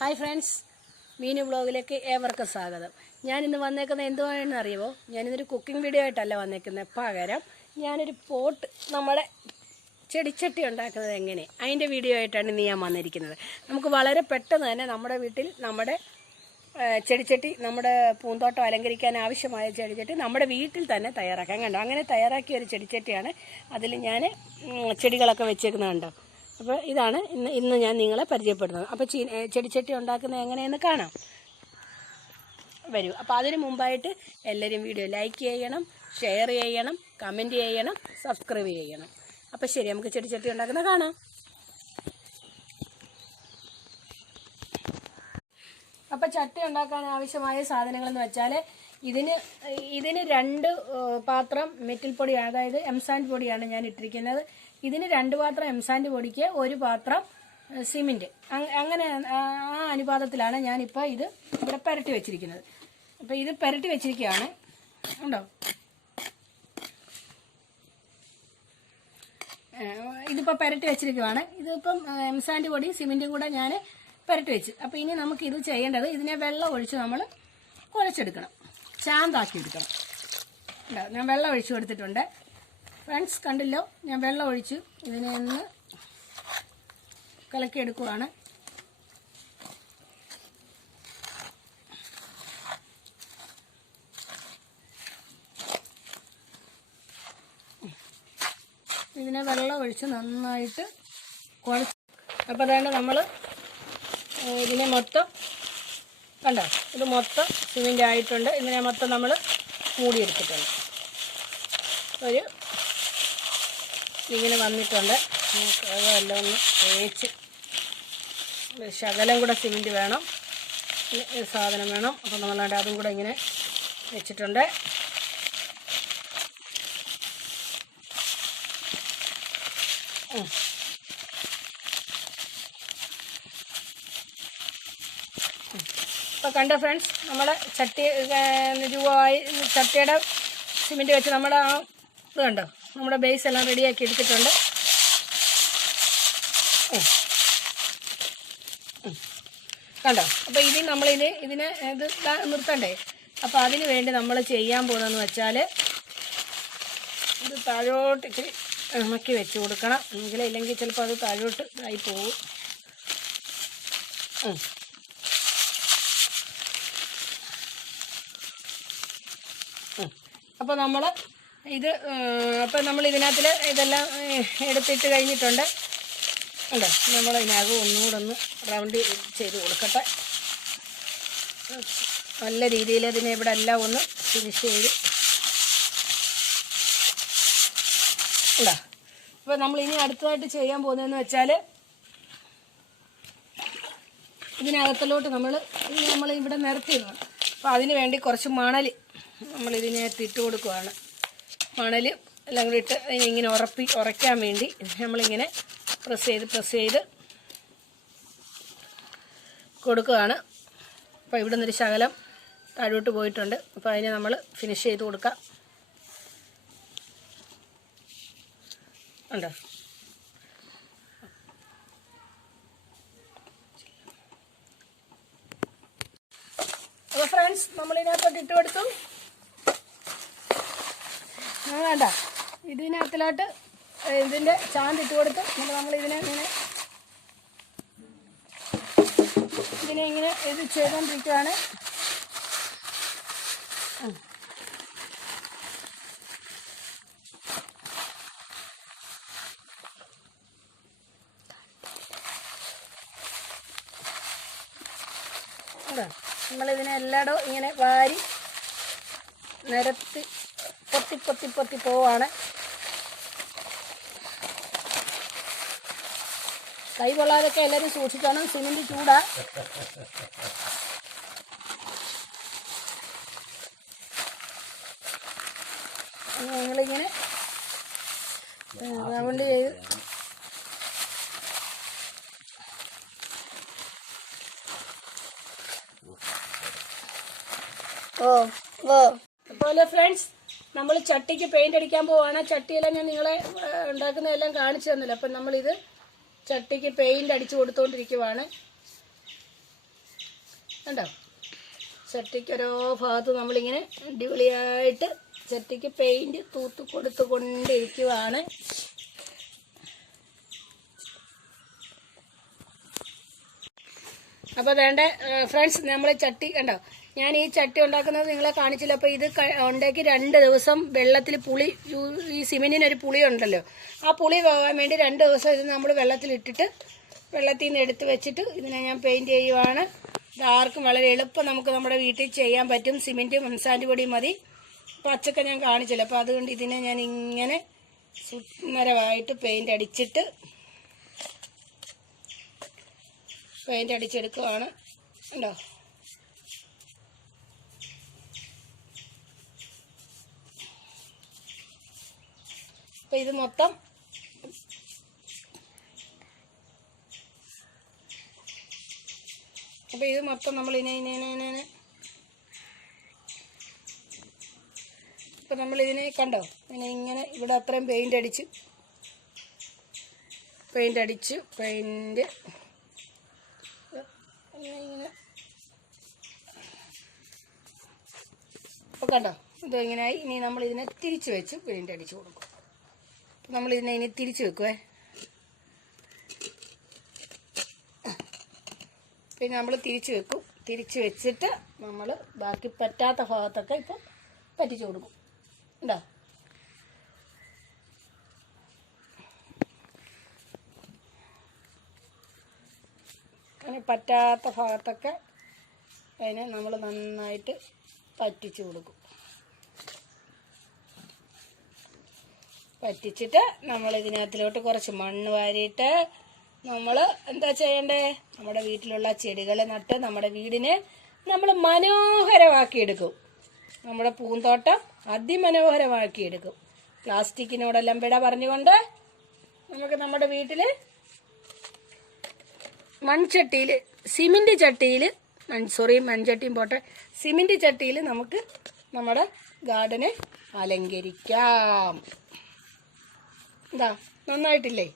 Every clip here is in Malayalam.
ഹായ് ഫ്രണ്ട്സ്, മീനു വ്ളോഗിലേക്ക് ഏവർക്കും സ്വാഗതം. ഞാനിന്ന് വന്നേക്കുന്നത് എന്തുവാണെന്ന് അറിയുമോ? ഞാനിന്നൊരു കുക്കിംഗ് വീഡിയോ ആയിട്ടല്ല വന്നേക്കുന്നത്. പകരം ഞാനൊരു പോട്ട്, നമ്മുടെ ചെടിച്ചട്ടി ഉണ്ടാക്കുന്നത് എങ്ങനെ, അതിൻ്റെ വീഡിയോ ആയിട്ടാണ് ഇന്ന് ഞാൻ വന്നിരിക്കുന്നത്. നമുക്ക് വളരെ പെട്ടെന്ന് തന്നെ നമ്മുടെ വീട്ടിൽ നമ്മുടെ ചെടിച്ചട്ടി, നമ്മുടെ പൂന്തോട്ടം അലങ്കരിക്കാൻ ആവശ്യമായ ചെടിച്ചട്ടി നമ്മുടെ വീട്ടിൽ തന്നെ തയ്യാറാക്കാൻ കണ്ടോ. അങ്ങനെ തയ്യാറാക്കിയ ഒരു ചെടിച്ചട്ടിയാണ്. അതിൽ ഞാൻ ചെടികളൊക്കെ വെച്ചേക്കുന്നുണ്ടോ. അപ്പോൾ ഇതാണ് ഇന്ന് ഞാൻ നിങ്ങളെ പരിചയപ്പെടുന്നത്. അപ്പോൾ ചെടിച്ചട്ടി ഉണ്ടാക്കുന്നത് എങ്ങനെയെന്ന് കാണാം, വരൂ. അപ്പോൾ അതിന് മുമ്പായിട്ട് എല്ലാവരും വീഡിയോ ലൈക്ക് ചെയ്യണം, ഷെയർ ചെയ്യണം, കമൻറ്റ് ചെയ്യണം, സബ്സ്ക്രൈബ് ചെയ്യണം. അപ്പോൾ ശരി, നമുക്ക് ചെടിച്ചട്ടി ഉണ്ടാക്കുന്നത് കാണാം. അപ്പോൾ ചട്ടി ഉണ്ടാക്കാൻ ആവശ്യമായ സാധനങ്ങളെന്ന് വെച്ചാൽ ഇതിന് 2 പാത്രം മെറ്റിൽ പൊടി, അതായത് എംസാൻഡ് പൊടിയാണ് ഞാൻ ഇട്ടിരിക്കുന്നത്. ഇതിന് 2 പാത്രം എംസാൻഡ് പൊടിക്ക് 1 പാത്രം സിമെൻറ്റ്, അങ്ങനെ ആ അനുപാതത്തിലാണ് ഞാനിപ്പോൾ ഇത് ഇവിടെ പുരട്ടി വെച്ചിരിക്കുന്നത്. അപ്പോൾ ഇത് പുരട്ടി വെച്ചിരിക്കുകയാണ്, ഉണ്ടോ. ഇതിപ്പോൾ പുരട്ടി വെച്ചിരിക്കുകയാണ്. ഇതിപ്പം എംസാൻഡ് പൊടി സിമെൻറ്റും കൂടെ ഞാൻ പുരട്ടി വെച്ച്. അപ്പോൾ ഇനി നമുക്കിത് ചെയ്യേണ്ടത്, ഇതിനെ വെള്ളം ഒഴിച്ച് നമ്മൾ കുഴച്ചെടുക്കണം, ചാന്താക്കി എടുക്കണം. ഞാൻ വെള്ളം ഒഴിച്ചു കൊടുത്തിട്ടുണ്ട് ഫ്രണ്ട്സ്, കണ്ടില്ലോ. ഞാൻ വെള്ളം ഒഴിച്ചു ഇതിനെ ഒന്ന് കലക്കിയെടുക്കുവാണ്. ഇതിനെ വെള്ളം ഒഴിച്ച് നന്നായിട്ട് കുഴച്ച്. അപ്പോൾ അതായത് നമ്മൾ ഇതിനെ മൊത്തം കണ്ടോ, ഇത് മൊത്തം സിമെൻ്റ് ആയിട്ടുണ്ട്. ഇതിനെ മൊത്തം നമ്മൾ മൂടിയെടുത്തിട്ടുണ്ട്. ഒരു ഇങ്ങനെ വന്നിട്ടുണ്ട്. അതെല്ലാം ഒന്ന് തേച്ച്, ശകലം കൂടെ സിമെൻറ്റ് വേണം, സാധനം വേണം. അപ്പോൾ നമ്മളവിടെ അതും കൂടെ ഇങ്ങനെ വെച്ചിട്ടുണ്ട്. അപ്പോൾ കണ്ട ഫ്രണ്ട്സ്, നമ്മുടെ ചട്ടി രൂപമായി ചട്ടിയുടെ സിമെൻറ്റ് വെച്ച് നമ്മുടെ ആ ഇത് കണ്ടോ, നമ്മുടെ ബേസ് എല്ലാം റെഡിയാക്കി എടുത്തിട്ടുണ്ട്. കണ്ടോ. അപ്പോൾ ഇതിനെ ഇത് നിർത്തണ്ടേ. അപ്പോൾ അതിന് വേണ്ടി നമ്മൾ ചെയ്യാൻ പോകുന്നതെന്ന് വെച്ചാൽ, ഇത് താഴോട്ട് ഇച്ചിരി ഇണക്കി വെച്ച് കൊടുക്കണം. ഇല്ലെങ്കിൽ ചിലപ്പോൾ അത് താഴോട്ട് ആയി പോകും. അപ്പോൾ നമ്മൾ ഇതിനകത്തിൽ ഇതെല്ലാം എടുത്തിട്ട് കഴിഞ്ഞിട്ടുണ്ട്. ഉണ്ടോ, നമ്മൾ ഇതിനകം ഒന്നുകൂടെ ഒന്ന് റൗണ്ട് ചെയ്ത് കൊടുക്കട്ടെ. നല്ല രീതിയിൽ ഇതിനെ ഇവിടെ എല്ലാം ഒന്ന് ഫിനിഷ് ചെയ്ത് ഉണ്ടോ. അപ്പോൾ നമ്മളിനി അടുത്തതായിട്ട് ചെയ്യാൻ പോകുന്നതെന്ന് വെച്ചാൽ, ഇതിനകത്തിലോട്ട് നമ്മൾ ഇവിടെ നിരത്തിയിടണം. അപ്പോൾ അതിന് വേണ്ടി കുറച്ച് മണൽ നമ്മളിതിനകത്ത് ഇട്ട് കൊടുക്കുകയാണ്. മണൽ എല്ലാം കൂടി ഇട്ട് ഇങ്ങനെ ഉറയ്ക്കാൻ വേണ്ടി നമ്മളിങ്ങനെ പ്രസ് ചെയ്ത് കൊടുക്കുകയാണ്. അപ്പോൾ ഇവിടെ നിന്നൊരു ശകലം താഴോട്ട് പോയിട്ടുണ്ട്. അപ്പോൾ അതിനെ നമ്മൾ ഫിനിഷ് ചെയ്ത് കൊടുക്കാം. ഉണ്ടോ. അപ്പോൾ ഫ്രണ്ട്സ്, നമ്മളിതിനകത്തോട്ട് ഇട്ട് കൊടുത്തു. വേണ്ട, ഇതിനകത്തിലോട്ട് ഇതിൻ്റെ ചാന്ത് ഇട്ട് കൊടുത്ത് നമ്മളിതിനെ ഇങ്ങനെ ഇത് ചെയ്തുകൊണ്ടിരിക്കുകയാണ്. നമ്മളിതിനെ എല്ലായിടവും ഇങ്ങനെ വാരി നിരത്തി പൊത്തി പോവാണ്. കൈ പൊള്ളാതൊക്കെ എല്ലാവരും സൂക്ഷിക്കണം, സിമെൻറ്റ് ചൂടാ. ഞങ്ങളിങ്ങനെ റൗണ്ട് ചെയ്ത് അതുപോലെ ഫ്രണ്ട്സ്, നമ്മൾ ചട്ടിക്ക് പെയിൻ്റ് അടിക്കാൻ പോവാണ്. ചട്ടിയെല്ലാം ഞാൻ നിങ്ങളെ ഉണ്ടാക്കുന്നതെല്ലാം കാണിച്ചു തന്നില്ല. അപ്പം നമ്മളിത് ചട്ടിക്ക് പെയിൻ്റ് അടിച്ചു കൊടുത്തുകൊണ്ടിരിക്കുവാണ്. കണ്ടോ, ചട്ടിക്ക് ഓരോ ഭാഗത്ത് നമ്മളിങ്ങനെ അടിപൊളിയായിട്ട് ചട്ടിക്ക് പെയിൻറ്റ് തൂത്ത് കൊടുത്തുകൊണ്ടിരിക്കുവാണ്. അപ്പോൾ വേണ്ട ഫ്രണ്ട്സ്, നമ്മൾ ചട്ടി കണ്ടോ, ഞാൻ ഈ ചട്ടി ഉണ്ടാക്കുന്നത് നിങ്ങളെ കാണിച്ചില്ല. അപ്പോൾ ഇത് ഉണ്ടാക്കി 2 ദിവസം വെള്ളത്തിൽ പുളി, ഈ സിമെൻറ്റിനൊരു പുളി ഉണ്ടല്ലോ, ആ പുളി പോകാൻ വേണ്ടി 2 ദിവസം ഇത് നമ്മൾ വെള്ളത്തിലിട്ടിട്ട് വെള്ളത്തിൽ നിന്ന് എടുത്ത് വെച്ചിട്ട് ഇതിനെ ഞാൻ പെയിൻറ്റ് ചെയ്യുവാണ്. ഇതാർക്കും വളരെ എളുപ്പം നമുക്ക് നമ്മുടെ വീട്ടിൽ ചെയ്യാൻ പറ്റും. സിമെൻറ്റും സാൻഡ് പൊടിയും മതി. പച്ചക്ക ഞാൻ കാണിച്ചില്ല. അപ്പോൾ അതുകൊണ്ട് ഇതിനെ ഞാൻ ഇങ്ങനെ സുന്ദരമായിട്ട് പെയിൻറ്റ് അടിച്ചിട്ട് പെയിൻറ്റ് അടിച്ചെടുക്കുകയാണ്. ഉണ്ടോ, അപ്പം ഇത് മൊത്തം നമ്മൾ ഇപ്പം നമ്മളിതിനെ കണ്ടോ, ഇങ്ങനെ ഇവിടെ അത്രയും പെയിൻ്റ് അടിച്ച് ഇങ്ങനെ അപ്പോൾ കണ്ടോ, ഇതിങ്ങനായി. ഇനി നമ്മളിതിനെ തിരിച്ച് വെച്ച് പെയിൻ്റ് അടിച്ച് കൊടുക്കും. നമ്മളിതിനെ ഇനി തിരിച്ച് വെക്കുവേ. പിന്നെ നമ്മൾ തിരിച്ച് വെക്കും. തിരിച്ച് വെച്ചിട്ട് നമ്മൾ ബാക്കി പറ്റാത്ത ഭാഗത്തൊക്കെ ഇപ്പം പറ്റിച്ച് കൊടുക്കും. ഉണ്ടോ, അങ്ങനെ പറ്റാത്ത ഭാഗത്തൊക്കെ അതിനെ നമ്മൾ നന്നായിട്ട് പറ്റിച്ച് കൊടുക്കും. പറ്റിച്ചിട്ട് നമ്മൾ ഇതിനകത്തിലോട്ട് കുറച്ച് മണ്ണ് വാരിയിട്ട് നമ്മൾ എന്താ ചെയ്യണ്ടേ, നമ്മുടെ വീട്ടിലുള്ള ചെടികളെ നട്ട് നമ്മുടെ വീടിനെ നമ്മൾ മനോഹരമാക്കിയെടുക്കും. നമ്മുടെ പൂന്തോട്ടം അതിമനോഹരമാക്കിയെടുക്കും. പ്ലാസ്റ്റിക്കിനോടെല്ലാം വിട പറഞ്ഞുകൊണ്ട് നമുക്ക് നമ്മുടെ വീട്ടിൽ മൺചട്ടിയിൽ, സിമെൻറ്റ് ചട്ടിയിൽ, മൺചട്ടിയും പോട്ടെ, സിമെൻറ്റ് ചട്ടിയിൽ നമുക്ക് നമ്മുടെ ഗാർഡനെ അലങ്കരിക്കാം. എന്താ, നന്നായിട്ടില്ലേ?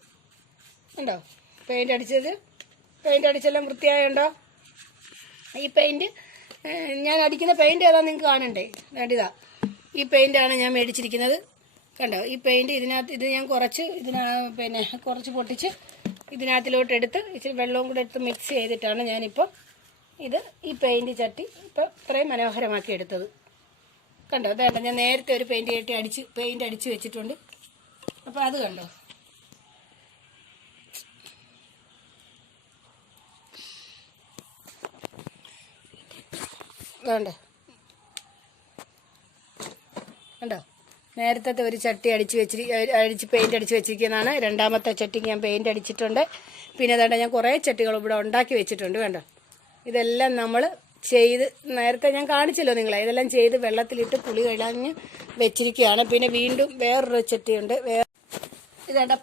ഉണ്ടോ, പെയിൻ്റ് അടിച്ചെല്ലാം വൃത്തിയായുണ്ടോ? ഈ പെയിൻറ്റ് ഞാൻ അടിക്കുന്ന പെയിൻറ്റ് ഏതാ നിങ്ങൾക്ക് കാണണ്ടേ? വേണ്ടിതാ, ഈ പെയിൻറ്റാണ് ഞാൻ മേടിച്ചിരിക്കുന്നത്. കണ്ടോ, ഈ പെയിൻറ്റ് ഇത് ഞാൻ കുറച്ച് പൊട്ടിച്ച് ഇതിനകത്തിലോട്ട് എടുത്ത് ഇച്ചിരി വെള്ളവും കൂടെ എടുത്ത് മിക്സ് ചെയ്തിട്ടാണ് ഞാനിപ്പോൾ ഈ പെയിൻറ്റ് ചട്ടി ഇപ്പോൾ ഇത്രയും മനോഹരമാക്കി എടുത്തത്. കണ്ടോ, അതേണ്ട, ഞാൻ നേരത്തെ ഒരു പെയിൻറ്റ് അടിച്ച് വെച്ചിട്ടുണ്ട്. അപ്പോൾ അത് കണ്ടോ, വേണ്ട, കണ്ടോ, നേരത്തെ ഒരു ചട്ടി പെയിൻറ്റ് അടിച്ച് വെച്ചിരിക്കുന്നതാണ്. രണ്ടാമത്തെ ചട്ടിക്ക് ഞാൻ പെയിൻറ്റ് അടിച്ചിട്ടുണ്ട്. പിന്നെ അതേണ്ട, ഞാൻ കുറേ ചട്ടികൾ ഇവിടെ ഉണ്ടാക്കി വെച്ചിട്ടുണ്ട്. വേണ്ട, ഇതെല്ലാം നമ്മൾ ചെയ്ത് നേരത്തെ ഞാൻ കാണിച്ചല്ലോ നിങ്ങളെ, ഇതെല്ലാം ചെയ്ത് വെള്ളത്തിലിട്ട് പുളി കളഞ്ഞ് വെച്ചിരിക്കുകയാണ്. പിന്നെ വീണ്ടും വേറൊരു ചട്ടിയുണ്ട്. ഇതേണ്ട,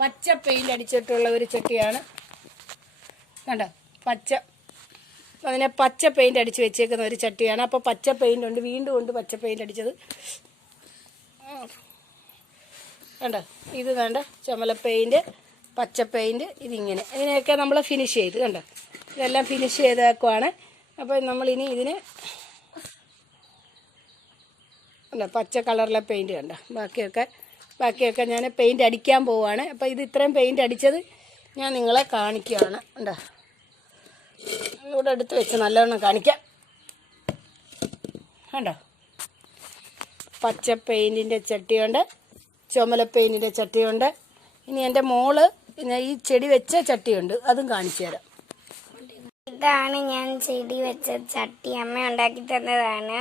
പച്ച പെയിൻറ്റ് അടിച്ചിട്ടുള്ള ഒരു ചട്ടിയാണ്. കണ്ടോ, അതിനെ പച്ച പെയിൻറ്റ് അടിച്ച് വെച്ചേക്കുന്ന ഒരു ചട്ടിയാണ്. അപ്പോൾ പച്ച പെയിൻ്റ് ഉണ്ട്, വീണ്ടും ഉണ്ട് പച്ച പെയിൻറ്റ് അടിച്ചത്. കണ്ടോ, ഇത് വേണ്ട, ചുമല പെയിൻറ്റ്, പച്ച പെയിൻറ്റ്, ഇതിനെയൊക്കെ നമ്മൾ ഫിനിഷ് ചെയ്ത് കണ്ടോ, ഇതെല്ലാം ഫിനിഷ് ചെയ്തേക്കുവാണ്. അപ്പോൾ നമ്മളിനി ഇതിന് കണ്ടോ, പച്ച കളറിലെ പെയിൻറ്റ് കണ്ടോ, ബാക്കിയൊക്കെ ഞാൻ പെയിൻറ്റ് അടിക്കാൻ പോവുകയാണ്. അപ്പോൾ ഇത് ഇത്രയും പെയിൻറ്റ് അടിച്ചത് ഞാൻ നിങ്ങളെ കാണിക്കുകയാണ്. കണ്ടോ, ഇവിടെ എടുത്ത് വെച്ച് നല്ലവണ്ണം കാണിക്കാം. കണ്ടോ, പച്ച പെയിൻറ്റിൻ്റെ ചട്ടിയുണ്ട്, ചുമല പെയിൻറ്റിൻ്റെ ചട്ടിയുണ്ട്. ഇനി എൻ്റെ മോള് ഈ ചെടി വെച്ച ചട്ടിയുണ്ട്, അതും കാണിച്ചു തരാം. ഇതാണ് ഞാൻ ചെടി വെച്ച ചട്ടി, അമ്മ ഉണ്ടാക്കി തന്നതാണ്.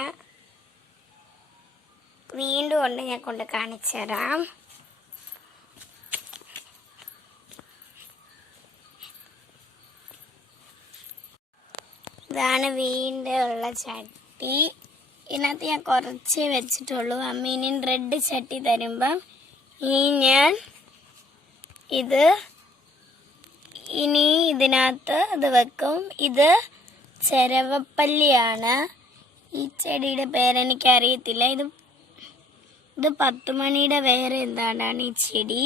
വീണ്ടും ഉണ്ട്, ഞാൻ കൊണ്ട് കാണിച്ചു തരാം. ഇതാണ് വീണ്ടും ഉള്ള ചട്ടി. ഇതിനകത്ത് ഞാൻ കുറച്ച് വെച്ചിട്ടുള്ളൂ. അമ്മ ഇനി റെഡ് ചട്ടി തരുമ്പം ഞാൻ ഇതിനകത്ത് ഇത് വെക്കും. ഇത് ചെരവപ്പല്ലിയാണ്. ഈ ചെടിയുടെ പേരെനിക്കറിയത്തില്ല. ഇത് 10 മണിയുടെ വേറെ എന്താണ് ഈ ചെടി,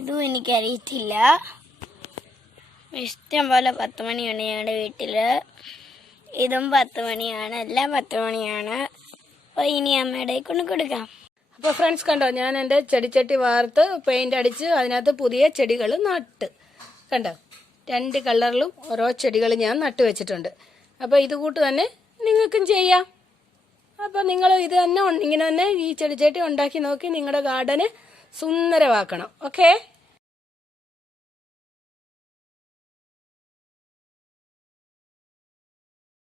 ഇതും എനിക്കറിയത്തില്ല. ഇഷ്ടം പോലെ 10 മണിയുണ്ട് ഞങ്ങളുടെ വീട്ടിൽ. ഇതും 10 മണിയാണ്, എല്ലാം 10 മണിയാണ്. അപ്പോൾ ഇനി അമ്മയുടെ കൊണ്ട് കൊടുക്കാം. അപ്പോൾ ഫ്രണ്ട്സ് കണ്ടോ, ഞാൻ എൻ്റെ ചെടിച്ചട്ടി വാർത്ത് പെയിൻ്റ് അടിച്ച് അതിനകത്ത് പുതിയ ചെടികൾ നട്ട്. കണ്ടോ, 2 കളറിലും ഓരോ ചെടികൾ ഞാൻ നട്ട് വെച്ചിട്ടുണ്ട്. അപ്പോൾ ഇത് കൂട്ട് തന്നെ നിങ്ങൾക്കും ചെയ്യാം. അപ്പോൾ നിങ്ങൾ ഇത് തന്നെ ഇങ്ങനെ തന്നെ ഈ ചെടിച്ചട്ടി ഉണ്ടാക്കി നോക്കി നിങ്ങളുടെ ഗാർഡന് സുന്ദരമാക്കണം. ഓക്കേ.